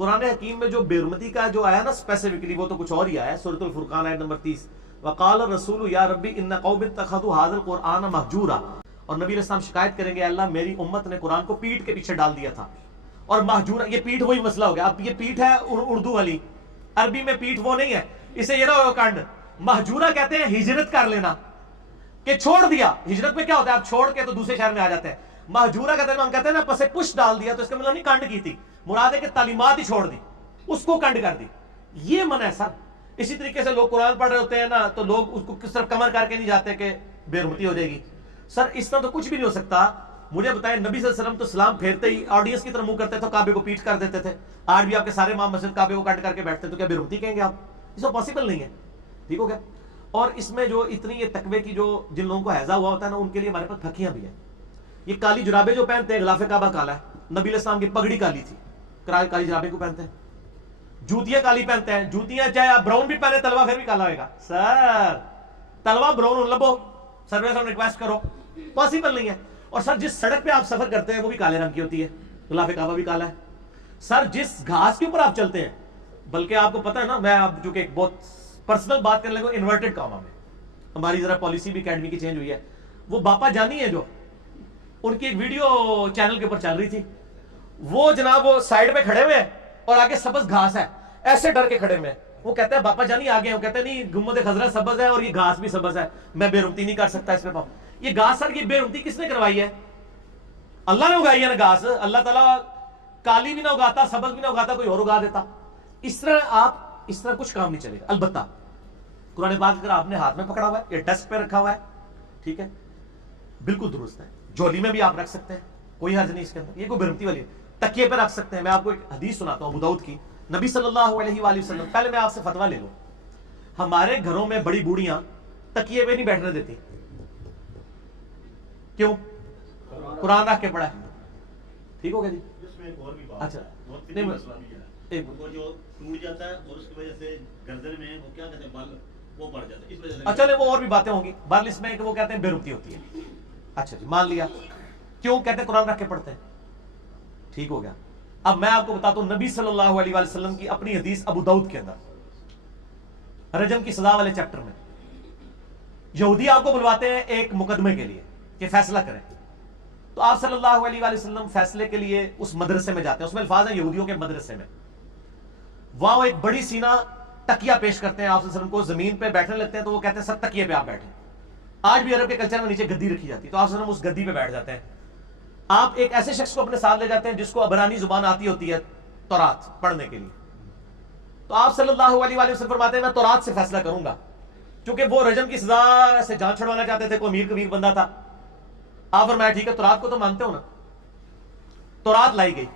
قرآن حکیم میں جو بےرحمتی کا جو آیا نا اسپیسیفکلی، وہ تو کچھ اور ہی آیا ہے. سورۃ الفرقان آیت نمبر 30، وقال الرسول یا ربی ان قوم اتخذوا هذا القرآن مہجورا. اور نبی علیہ السلام شکایت کریں گے، اللہ میری امت نے قرآن کو پیٹ کے پیچھے ڈال دیا تھا. اور مہجورا، یہ پیٹ وہی مسئلہ ہو گیا. اب یہ پیٹ ہے اردو والی، عربی میں پیٹ وہ نہیں ہے. اسے یہ نہ ہو کانڈ. مہجورا کہتے ہیں ہجرت کر لینا، کہ چھوڑ دیا. ہجرت میں کیا ہوتا ہے، آپ چھوڑ کے تو دوسرے شہر میں آ جاتے ہیں. مہجورا کہتے ہیں، ہم کہتے ہیں نا پسے پش ڈال دیا، تو اس کا مطلب نہیں کانڈ کی تھی، مراد ہے کہ تعلیمات ہی چھوڑ دی، اس کو کنڈ کر دی. یہ منع ہے سر. اسی طریقے سے لوگ قرآن پڑھ رہے ہوتے ہیں نا، تو لوگ اس کو کس طرف کمر کر کے نہیں جاتے کہ بےرحمتی ہو جائے گی. سر اس طرح تو کچھ بھی نہیں ہو سکتا. مجھے بتائیں، نبی صلی اللہ علیہ وسلم تو سلام پھیرتے ہی آڈینس کی طرف منہ کرتے تھے، کعبے کو پیٹ کر دیتے تھے. آج بھی آپ کے سارے امام مسجد کعبے کو کنڈ کر کے بیٹھتے ہیں، تو کیا بےرحمتی کہیں گے آپ؟ اس کو پاسبل نہیں ہے. ٹھیک ہو گیا. اور اس میں جو اتنی یہ تقوی کی جو جن لوگوں کو حیضہ ہوا ہوتا ہے نا، ان کے لیے ہمارے پاس پھکیاں بھی ہیں. یہ کالی جرابیں جو پہنتے ہیں، غلاف کعبہ کالا ہے. نبی علیہ السلام کی پگڑی کالی تھی، کالی جرابیں کو پہنتے ہیں. جوتیاں کالی پہنتے ہیں. جوتیاں چاہے آپ براؤن بھی پہنے، تلوا پھر بھی کالا ہوئے گا. سر تلوا براؤن لبو سروے سے ریکویسٹ کرو، پاسبل نہیں ہے. اور سر جس سڑک پہ آپ سفر کرتے ہیں وہ بھی کالے رنگ کی ہوتی ہے، غلاف کعبہ بھی کالا ہے. سر جس گھاس کے اوپر آپ چلتے ہیں، بلکہ آپ کو پتہ ہے نا، میں آپ جو کہ ایک بہت پرسنل بات کرنے لگا، انورٹڈ کاما میں ہماری ذرا پالیسی بھی اکیڈمی کی چینج ہوئی ہے. وہ باپا جانی ہے جو، ان کی ایک ویڈیو چینل کے اوپر چل رہی تھی. وہ جناب وہ سائڈ پہ کھڑے ہوئے ہیں اور آگے سبز گھاس ہے، ایسے ڈر کے کھڑے ہوئے ہیں. وہ کہتے ہیں باپا جانی آگے ہیں. وہ کہتے ہیں نہیں، گنبد خضرا سبز ہے اور یہ گھاس بھی سبز ہے، میں بےرحمتی نہیں کر سکتا اس پہ. پاؤں یہ گھاس، سر یہ بےرحمتی کس نے کروائی ہے؟ اللہ نے اگائی ہے نا گھاس. اللہ تعالیٰ کالی بھی نہ اگاتا، سبز بھی نہ اگاتا، کوئی اور اگا دیتا. اس طرح آپ اس طرح کچھ کام نہیں چلے گا. البتہ قرآن پاک اگر آپ نے ہاتھ میں پکڑا ہوا ہے، یہ ڈیسک پہ رکھا ہوا ہے، ٹھیک ہے، بالکل درست ہے. جولی میں بھی آپ رکھ سکتے ہیں، کوئی حرج نہیں اس کے اندر. یہ کوئی بےرحمتی والی ہے. تکیے پہ رکھ سکتے ہیں. میں آپ کو ایک حدیث سناتا ہوں ابو داؤد کی. نبی صلی اللہ علیہ وآلہ وسلم، پہلے میں آپ سے فتویٰ لے لوں. ہمارے گھروں میں بڑی بوڑھیاں تکیے پہ نہیں بیٹھنے دیتی. کیوں؟ قرآن رکھ کے پڑھا ہے. ٹھیک ہو گیا جی. اچھا وہ جو ٹوٹ جاتا ہے اور اس کی وجہ سے گردن میں وہ کیا کہتے ہیں بال وہ پڑ جاتا ہے، اس وجہ سے. اچھا وہ اور بھی باتیں ہوں گی. بال اس میں کہ وہ کہتے ہیں بےرحمتی ہوتی ہے. اچھا جی مان لیا. کیوں کہتے ہیں قرآن رکھ کے پڑھتے ہیں. ٹھیک ہو گیا. اب میں آپ کو بتاتا ہوں نبی صلی اللہ علیہ وآلہ وسلم کی اپنی حدیث ابو داؤد کے اندر، رجم کی سزا والے چیپٹر میں. یہودی آپ کو بلواتے ہیں ایک مقدمے کے لیے کہ فیصلہ کریں. تو آپ صلی اللہ علیہ وآلہ وسلم فیصلے کے لیے اس مدرسے میں جاتے ہیں. اس میں الفاظ ہیں یہودیوں کے مدرسے میں. وہاں وہ ایک بڑی سینہ تکیہ پیش کرتے ہیں آپ صلی اللہ علیہ وسلم کو. زمین پہ بیٹھنے لگتے ہیں تو وہ کہتے ہیں سر تکیے پہ آپ بیٹھیں. آج بھی عرب کے کلچر میں نیچے گدی رکھی جاتی ہے، تو آپ صلی اللہ علیہ وسلم اس گدی پہ بیٹھ جاتے ہیں. آپ ایک ایسے شخص کو اپنے ساتھ لے جاتے ہیں جس کو عبرانی زبان آتی ہوتی ہے تورات پڑھنے کے لیے. تو آپ صلی اللہ علیہ وآلہ وسلم فرماتے ہیں میں تورات سے فیصلہ کروں گا. چونکہ وہ رجم کی سزا سے جان چھڑوانا چاہتے تھے، کوئی امیر کبیر بندہ تھا. آپ فرمایا ٹھیک ہے، تورات کو تو مانتے ہو نا. تورات لائی گئی.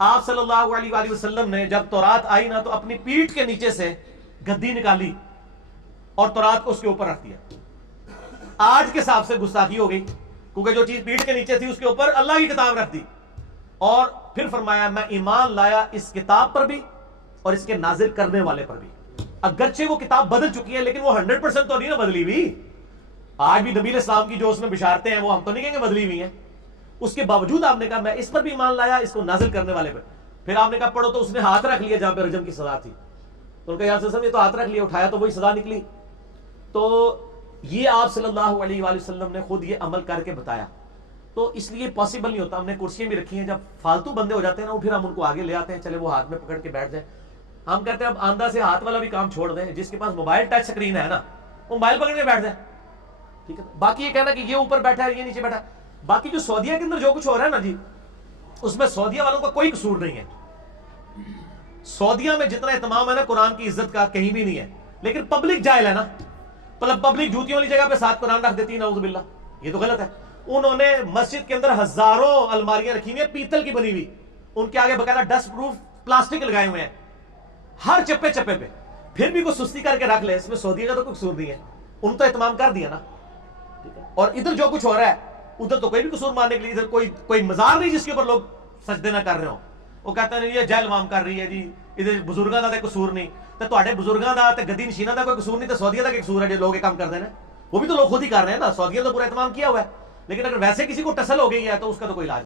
آپ صلی اللہ علیہ وآلہ وسلم نے جب تورات آئی نا، تو اپنی پیٹھ کے نیچے سے گدی نکالی اور تورات کو اس کے اوپر رکھ دیا. آج کے حساب سے گستاخی ہو گئی، کیونکہ جو چیز پیٹھ کے نیچے تھی اس کے اوپر اللہ کی کتاب رکھ دی. اور پھر فرمایا میں ایمان لایا اس کتاب پر بھی اور اس کے نازل کرنے والے پر بھی. اگرچہ وہ کتاب بدل چکی ہے، لیکن وہ 100% تو نہیں نا بدلی ہوئی. آج بھی نبی علیہ السلام کی جو اس میں بشارتیں ہیں وہ ہم تو نہیں کہیں گے بدلی ہوئی ہیں. اس کے باوجود آپ نے کہا میں اس پر بھی ایمان لایا، اس کو نازل کرنے والے پر. پھر آپ نے کہا پڑھو، تو اس نے ہاتھ رکھ لیا جہاں پہ رجم کی سزا تھی. تو ان کا یار یہ تو ہاتھ رکھ لیا، اٹھایا تو وہی سزا نکلی. تو یہ آپ صلی اللہ علیہ وآلہ وسلم نے خود یہ عمل کر کے بتایا. تو اس لیے پاسبل نہیں ہوتا. ہم نے کرسیاں بھی رکھی ہیں، جب فالتو بندے ہو جاتے ہیں نا، وہ پھر ہم ان کو آگے لے آتے ہیں، چلے وہ ہاتھ میں پکڑ کے بیٹھ جائیں. ہم کہتے ہیں اب آندھا سے ہاتھ والا بھی کام چھوڑ دیں. جس کے پاس موبائل ٹچ سکرین ہے نا، وہ موبائل پکڑ کے بیٹھ جائے. ٹھیک ہے. باقی یہ کہنا کہ یہ اوپر بیٹھا ہے یہ نیچے بیٹھا ہے. باقی جو سعودیہ کے اندر جو کچھ ہو رہا ہے نا جی، اس میں سعودیہ والوں کا کوئی قصور نہیں ہے. سعودیہ میں جتنا اہتمام ہے نا قرآن کی عزت کا، کہیں بھی نہیں ہے. لیکن پبلک جاہل ہے نا. پبلک جوتیوں والی جگہ پہ ساتھ قرآن رکھ دیتی ہے، نعوذ باللہ. یہ تو غلط ہے. انہوں نے مسجد کے اندر ہزاروں الماریاں رکھی ہوئی ہیں پیتل کی بنی ہوئی. ان کے آگے باقاعدہ ڈسٹ پروف پلاسٹک لگائے ہوئے ہیں ہر چپے چپے پہ. پھر بھی کوئی سستی کر کے رکھ لے، اس میں سعودیہ کا تو کوئی قصور نہیں ہے. ان تو اہتمام کر دیا نا. اور ادھر جو کچھ ہو رہا ہے ادھر تو کوئی بھی قصور ماننے کے لیے ادھر کوئی مزار نہیں جس کے اوپر لوگ سجدے نہ کر رہے ہوں. وہ کہتا نہیں یہ جہل عوام کر رہی ہے جی، ادھر بزرگاں دا تے قصور نہیں. تے تواڈے بزرگاں دا تے گدی نشیناں دا کوئی قصور نہیں، تے سعودیہ دا کیا قصور ہے جو لوگ یہ کام کر دے ہیں؟ وہ بھی تو لوگ خود ہی کر رہے ہیں نا. سعودیہ تو پورا اہتمام کیا ہوا ہے. لیکن اگر ویسے کسی کو ٹسل ہو گئی ہے تو اس کا تو کوئی علاج